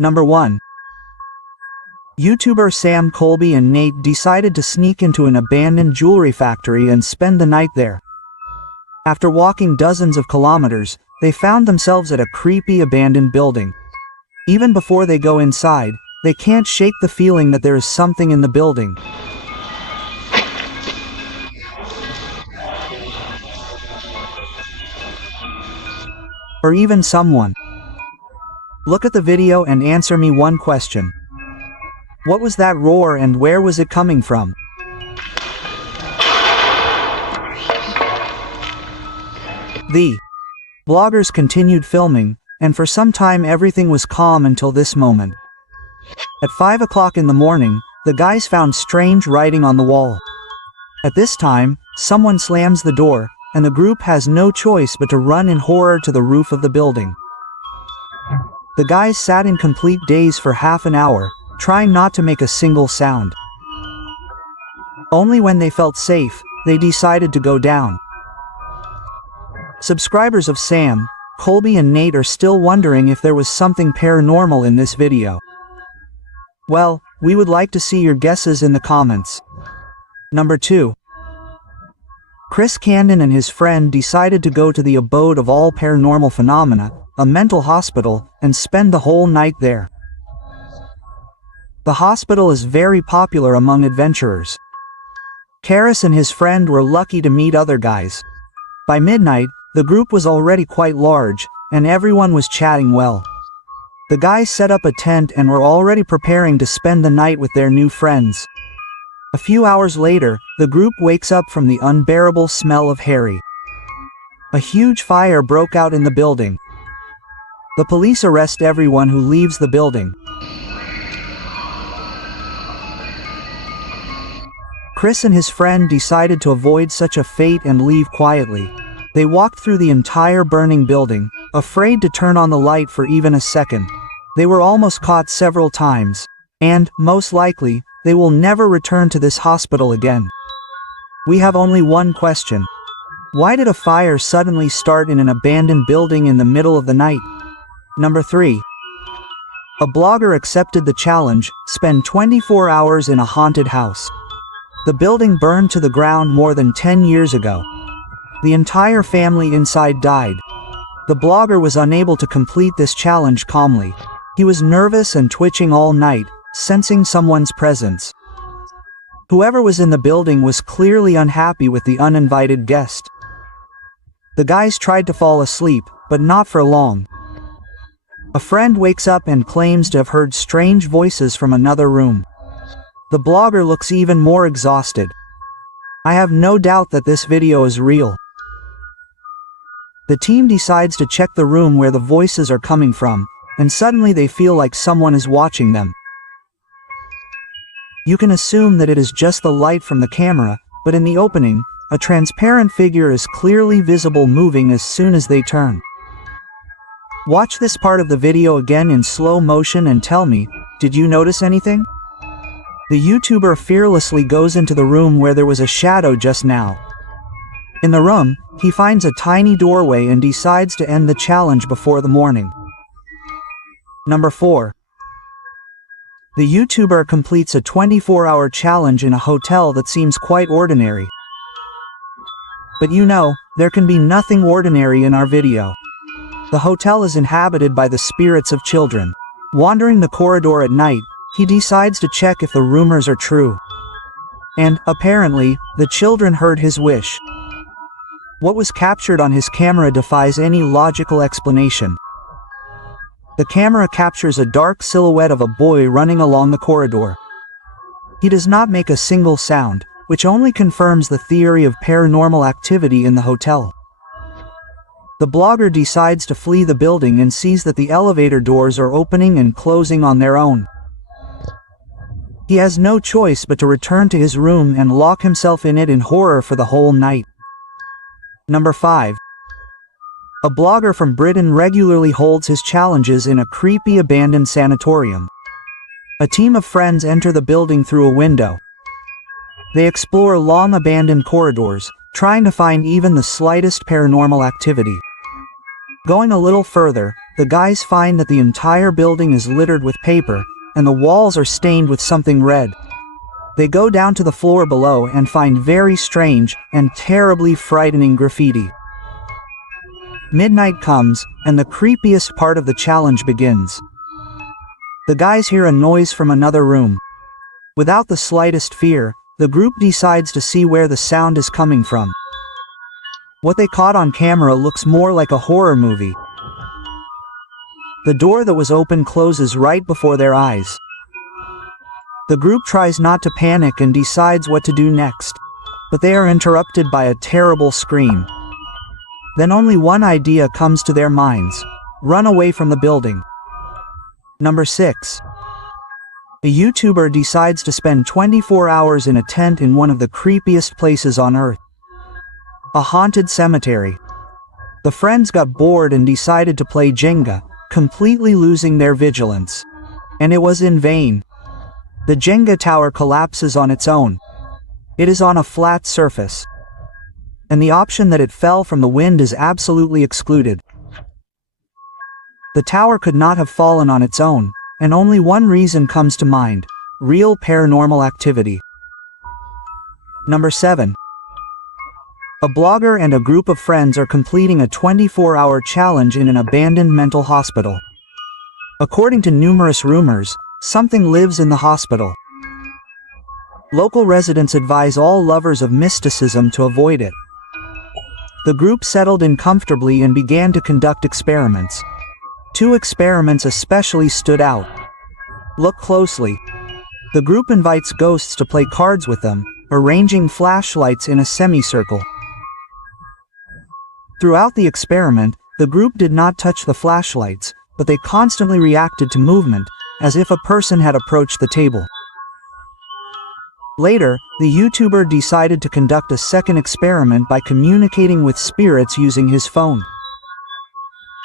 Number 1. YouTuber Sam, Colby and Nate decided to sneak into an abandoned jewelry factory and spend the night there. After walking dozens of kilometers, they found themselves at a creepy abandoned building. Even before they go inside, they can't shake the feeling that there is something in the building. Or even someone. Look at the video and answer me one question. What was that roar and where was it coming from? The bloggers continued filming, and for some time everything was calm until this moment. At 5 o'clock in the morning, the guys found strange writing on the wall. At this time, someone slams the door, and the group has no choice but to run in horror to the roof of the building. The guys sat in complete daze for half an hour, trying not to make a single sound. Only when they felt safe, they decided to go down. Subscribers of Sam, Colby and Nate are still wondering if there was something paranormal in this video. Well, we would like to see your guesses in the comments. Number 2. Chris Candon and his friend decided to go to the abode of all paranormal phenomena, a mental hospital, and spend the whole night there. The hospital is very popular among adventurers. Karis and his friend were lucky to meet other guys. By midnight, the group was already quite large, and everyone was chatting well. The guys set up a tent and were already preparing to spend the night with their new friends. A few hours later, the group wakes up from the unbearable smell of Harry. A huge fire broke out in the building. The police arrest everyone who leaves the building. Chris and his friend decided to avoid such a fate and leave quietly. They walked through the entire burning building, afraid to turn on the light for even a second. They were almost caught several times, and, most likely, they will never return to this hospital again. We have only one question. Why did a fire suddenly start in an abandoned building in the middle of the night? Number 3. A blogger accepted the challenge, spend 24 hours in a haunted house. The building burned to the ground more than 10 years ago. The entire family inside died. The blogger was unable to complete this challenge calmly. He was nervous and twitching all night, sensing someone's presence. Whoever was in the building was clearly unhappy with the uninvited guest. The guys tried to fall asleep, but not for long. A friend wakes up and claims to have heard strange voices from another room. The blogger looks even more exhausted. I have no doubt that this video is real. The team decides to check the room where the voices are coming from, and suddenly they feel like someone is watching them. You can assume that it is just the light from the camera, but in the opening, a transparent figure is clearly visible moving as soon as they turn. Watch this part of the video again in slow motion and tell me, did you notice anything? The YouTuber fearlessly goes into the room where there was a shadow just now. In the room, he finds a tiny doorway and decides to end the challenge before the morning. Number 4. The YouTuber completes a 24-hour challenge in a hotel that seems quite ordinary. But you know, there can be nothing ordinary in our video. The hotel is inhabited by the spirits of children. Wandering the corridor at night, he decides to check if the rumors are true. And, apparently, the children heard his wish. What was captured on his camera defies any logical explanation. The camera captures a dark silhouette of a boy running along the corridor. He does not make a single sound, which only confirms the theory of paranormal activity in the hotel. The blogger decides to flee the building and sees that the elevator doors are opening and closing on their own. He has no choice but to return to his room and lock himself in it in horror for the whole night. Number 5. A blogger from Britain regularly holds his challenges in a creepy abandoned sanatorium. A team of friends enter the building through a window. They explore long abandoned corridors, trying to find even the slightest paranormal activity. Going a little further, the guys find that the entire building is littered with paper, and the walls are stained with something red. They go down to the floor below and find very strange and terribly frightening graffiti. Midnight comes, and the creepiest part of the challenge begins. The guys hear a noise from another room. Without the slightest fear, the group decides to see where the sound is coming from. What they caught on camera looks more like a horror movie. The door that was open closes right before their eyes. The group tries not to panic and decides what to do next, but they are interrupted by a terrible scream. Then only one idea comes to their minds: run away from the building. Number 6. A YouTuber decides to spend 24 hours in a tent in one of the creepiest places on earth. A haunted cemetery. The friends got bored and decided to play Jenga, completely losing their vigilance. And it was in vain. The Jenga tower collapses on its own. It is on a flat surface. And the option that it fell from the wind is absolutely excluded. The tower could not have fallen on its own, and only one reason comes to mind: real paranormal activity. Number 7. A blogger and a group of friends are completing a 24-hour challenge in an abandoned mental hospital. According to numerous rumors, something lives in the hospital. Local residents advise all lovers of mysticism to avoid it. The group settled in comfortably and began to conduct experiments. 2 experiments especially stood out. Look closely. The group invites ghosts to play cards with them, arranging flashlights in a semicircle. Throughout the experiment, the group did not touch the flashlights, but they constantly reacted to movement, as if a person had approached the table. Later, the YouTuber decided to conduct a second experiment by communicating with spirits using his phone.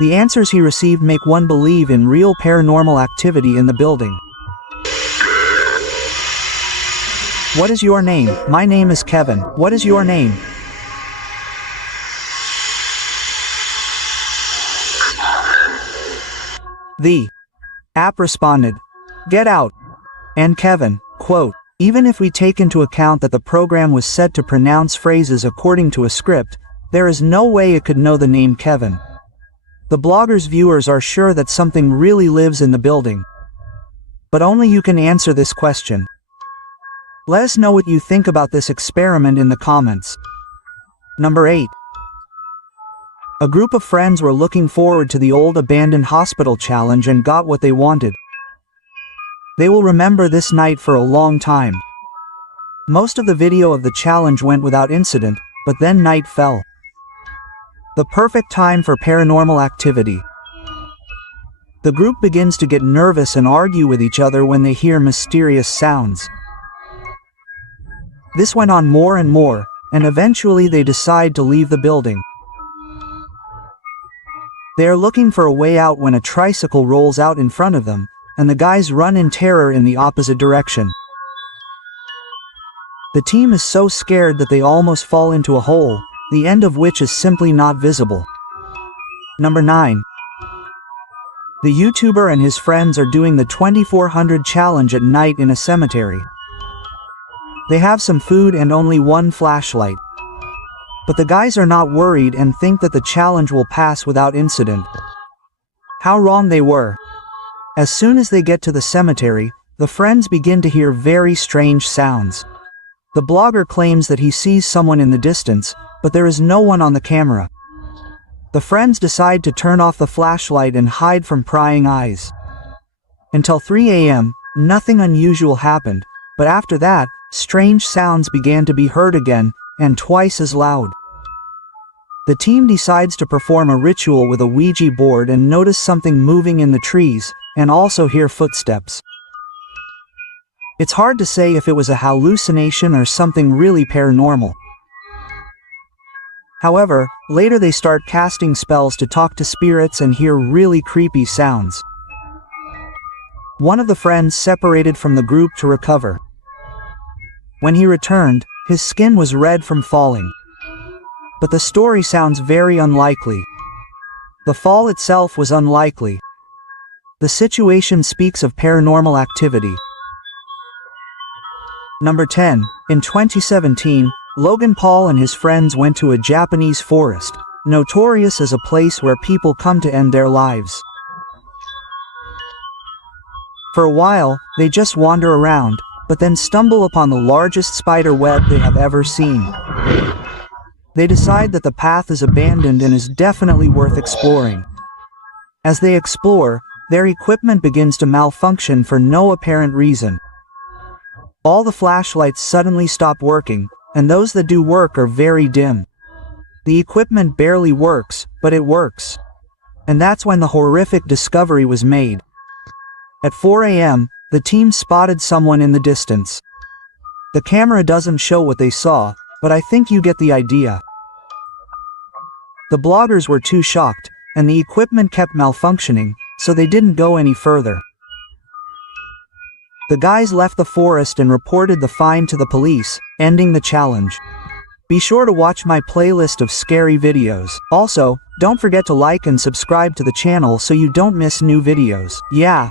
The answers he received make one believe in real paranormal activity in the building. What is your name? My name is Kevin. What is your name? The app responded, "Get out." And Kevin, quote, "Even if we take into account that the program was set to pronounce phrases according to a script, there is no way it could know the name Kevin." The blogger's viewers are sure that something really lives in the building. But only you can answer this question. Let us know what you think about this experiment in the comments. Number 8. A group of friends were looking forward to the old abandoned hospital challenge and got what they wanted. They will remember this night for a long time. Most of the video of the challenge went without incident, but then night fell. The perfect time for paranormal activity. The group begins to get nervous and argue with each other when they hear mysterious sounds. This went on more and more, and eventually they decide to leave the building. They are looking for a way out when a tricycle rolls out in front of them, and the guys run in terror in the opposite direction. The team is so scared that they almost fall into a hole, the end of which is simply not visible. Number 9. The YouTuber and his friends are doing the 2400 challenge at night in a cemetery. They have some food and only one flashlight. But the guys are not worried and think that the challenge will pass without incident. How wrong they were. As soon as they get to the cemetery, the friends begin to hear very strange sounds. The blogger claims that he sees someone in the distance, but there is no one on the camera. The friends decide to turn off the flashlight and hide from prying eyes. Until 3 a.m., nothing unusual happened, but after that, strange sounds began to be heard again, and twice as loud. The team decides to perform a ritual with a Ouija board and notice something moving in the trees, and also hear footsteps. It's hard to say if it was a hallucination or something really paranormal. However, later they start casting spells to talk to spirits and hear really creepy sounds. One of the friends separated from the group to recover. When he returned, his skin was red from falling. But the story sounds very unlikely. The fall itself was unlikely. The situation speaks of paranormal activity. Number 10. In 2017, Logan Paul and his friends went to a Japanese forest, notorious as a place where people come to end their lives. For a while, they just wander around, but then stumble upon the largest spider web they have ever seen. They decide that the path is abandoned and is definitely worth exploring. As they explore, their equipment begins to malfunction for no apparent reason. All the flashlights suddenly stop working, and those that do work are very dim. The equipment barely works, but it works. And that's when the horrific discovery was made. At 4 a.m., the team spotted someone in the distance. The camera doesn't show what they saw, but I think you get the idea. The bloggers were too shocked, and the equipment kept malfunctioning, so they didn't go any further. The guys left the forest and reported the find to the police, ending the challenge. Be sure to watch my playlist of scary videos. Also, don't forget to like and subscribe to the channel so you don't miss new videos. Yeah.